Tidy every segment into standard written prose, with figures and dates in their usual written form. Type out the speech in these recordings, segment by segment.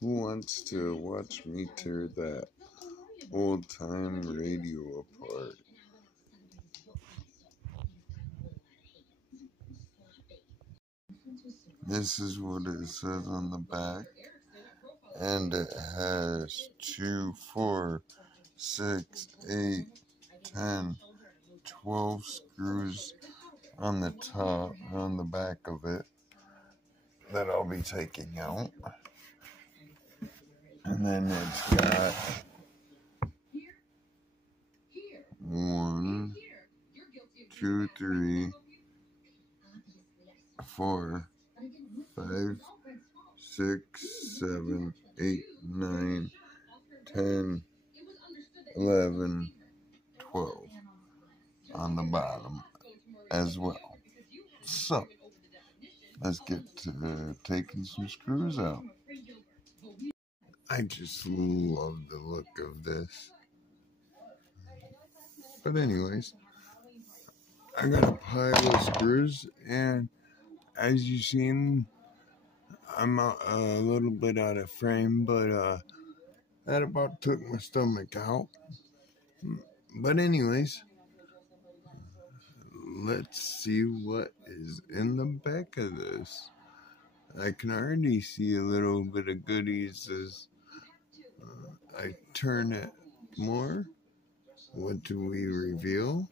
Who wants to watch me tear that old-time radio apart? This is what it says on the back. And it has 2, 4, 6, 8, 10, 12 screws on the top, on the back of it, that I'll be taking out. And then it's got 1, 2, 3, 4, 5, 6, 7, 8, 9, 10, 11, 12 on the bottom as well. So, let's get to taking some screws out. I just love the look of this. But anyways, I got a pile of screws, and as you've seen, I'm a little bit out of frame, but that about took my stomach out. But anyways, let's see what is in the back of this. I can already see a little bit of goodies as I turn it more. What do we reveal?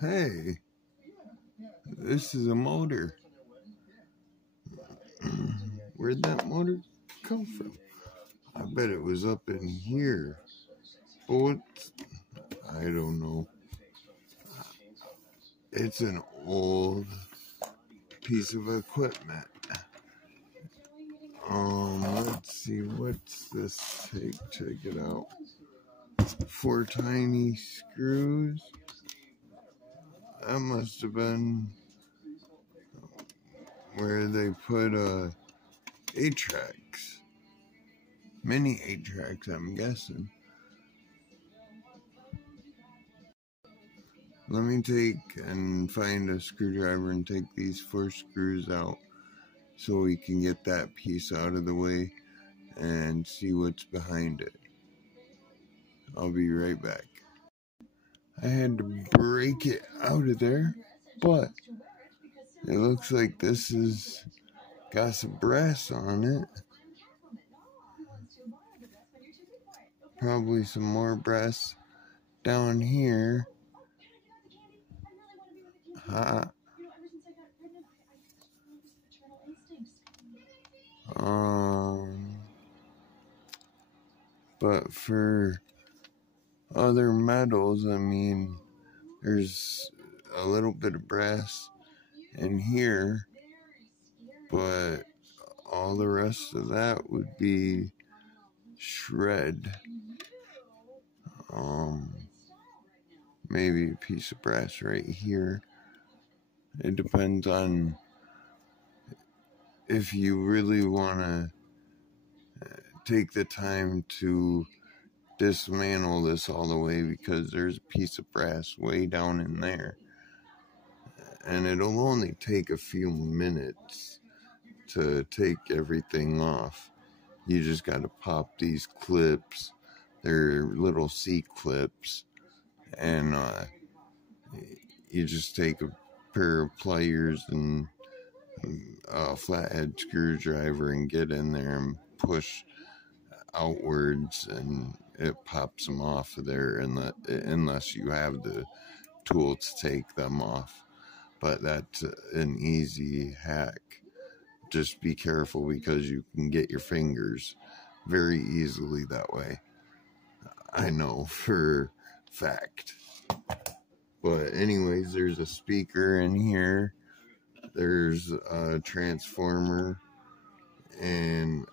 Hey, this is a motor. Where'd that motor come from? I bet it was up in here. But I don't know. It's an old piece of equipment. Let's see, what's this take? Check it out. 4 tiny screws. That must have been where they put 8-tracks. Mini 8-tracks, I'm guessing. Let me take and find a screwdriver and take these 4 screws out so we can get that piece out of the way and see what's behind it. I'll be right back. I had to break it out of there, but it looks like this has got some brass on it. Probably some more brass down here. But for other metals, I mean, there's a little bit of brass in here, but all the rest of that would be shred. Maybe a piece of brass right here. It depends on if you really want to take the time to dismantle this all the way, because there's a piece of brass way down in there. And it'll only take a few minutes to take everything off. You just got to pop these clips. They're little C-clips. And you just take a pair of pliers and a flathead screwdriver and get in there and push outwards, and it pops them off of there, unless you have the tool to take them off. But that's an easy hack. Just be careful, because you can get your fingers very easily that way. I know for fact. But anyways, there's a speaker in here. There's a transformer, and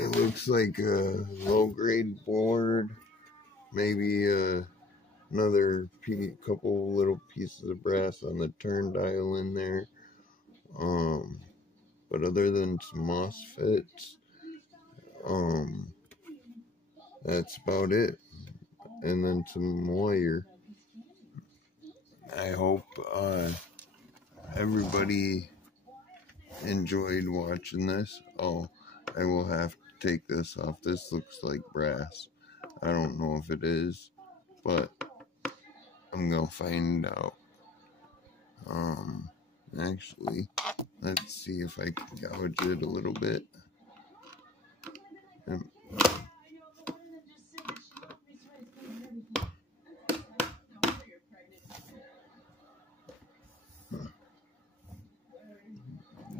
it looks like a low-grade board. Maybe another couple little pieces of brass on the turn dial in there. But other than some MOSFETs, that's about it. And then some wire. I hope everybody enjoyed watching this. Oh, I will have to take this off. This looks like brass. I don't know if it is, but I'm gonna find out. Actually, let's see if I can gouge it a little bit.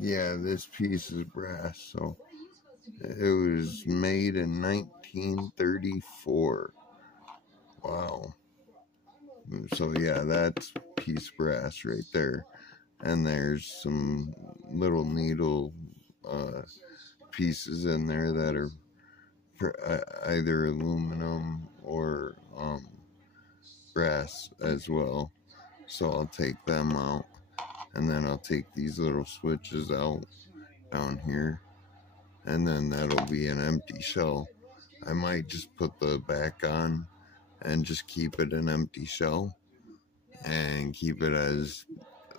Yeah, this piece is brass, so it was made in 1934. Wow. So yeah, that's piece brass right there. And there's some little needle pieces in there that are either aluminum or brass as well. So I'll take them out, and then I'll take these little switches out down here, and then that'll be an empty shell. I might just put the back on and just keep it an empty shell and keep it as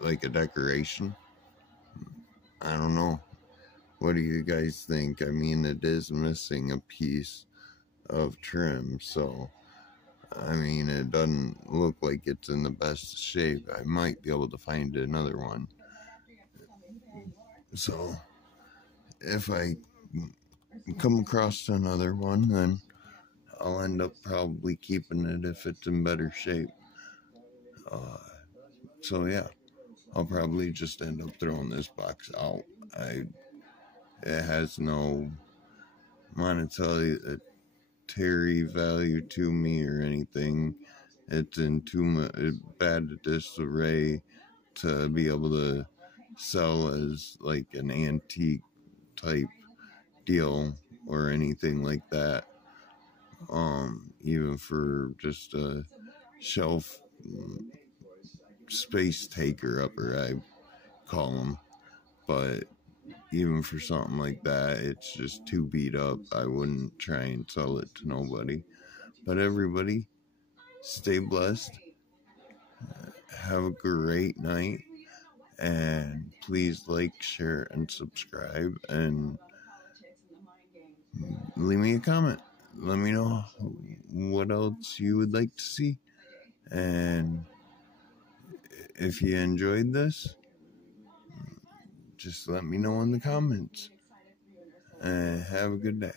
like a decoration. I don't know. What do you guys think? I mean, it is missing a piece of trim, so I mean, it doesn't look like it's in the best shape. I might be able to find another one. So if I come across another one, then I'll end up probably keeping it if it's in better shape. So yeah, I'll probably just end up throwing this box out. It has no monetary value to me or anything. It's in too bad disarray to be able to sell as like an antique type deal or anything like that. Even for just a shelf space taker upper, I call them. But even for something like that, it's just too beat up. I wouldn't try and sell it to nobody. But everybody, stay blessed. Have a great night. And please like, share, and subscribe. And leave me a comment. Let me know what else you would like to see. And if you enjoyed this, just let me know in the comments. And have a good day.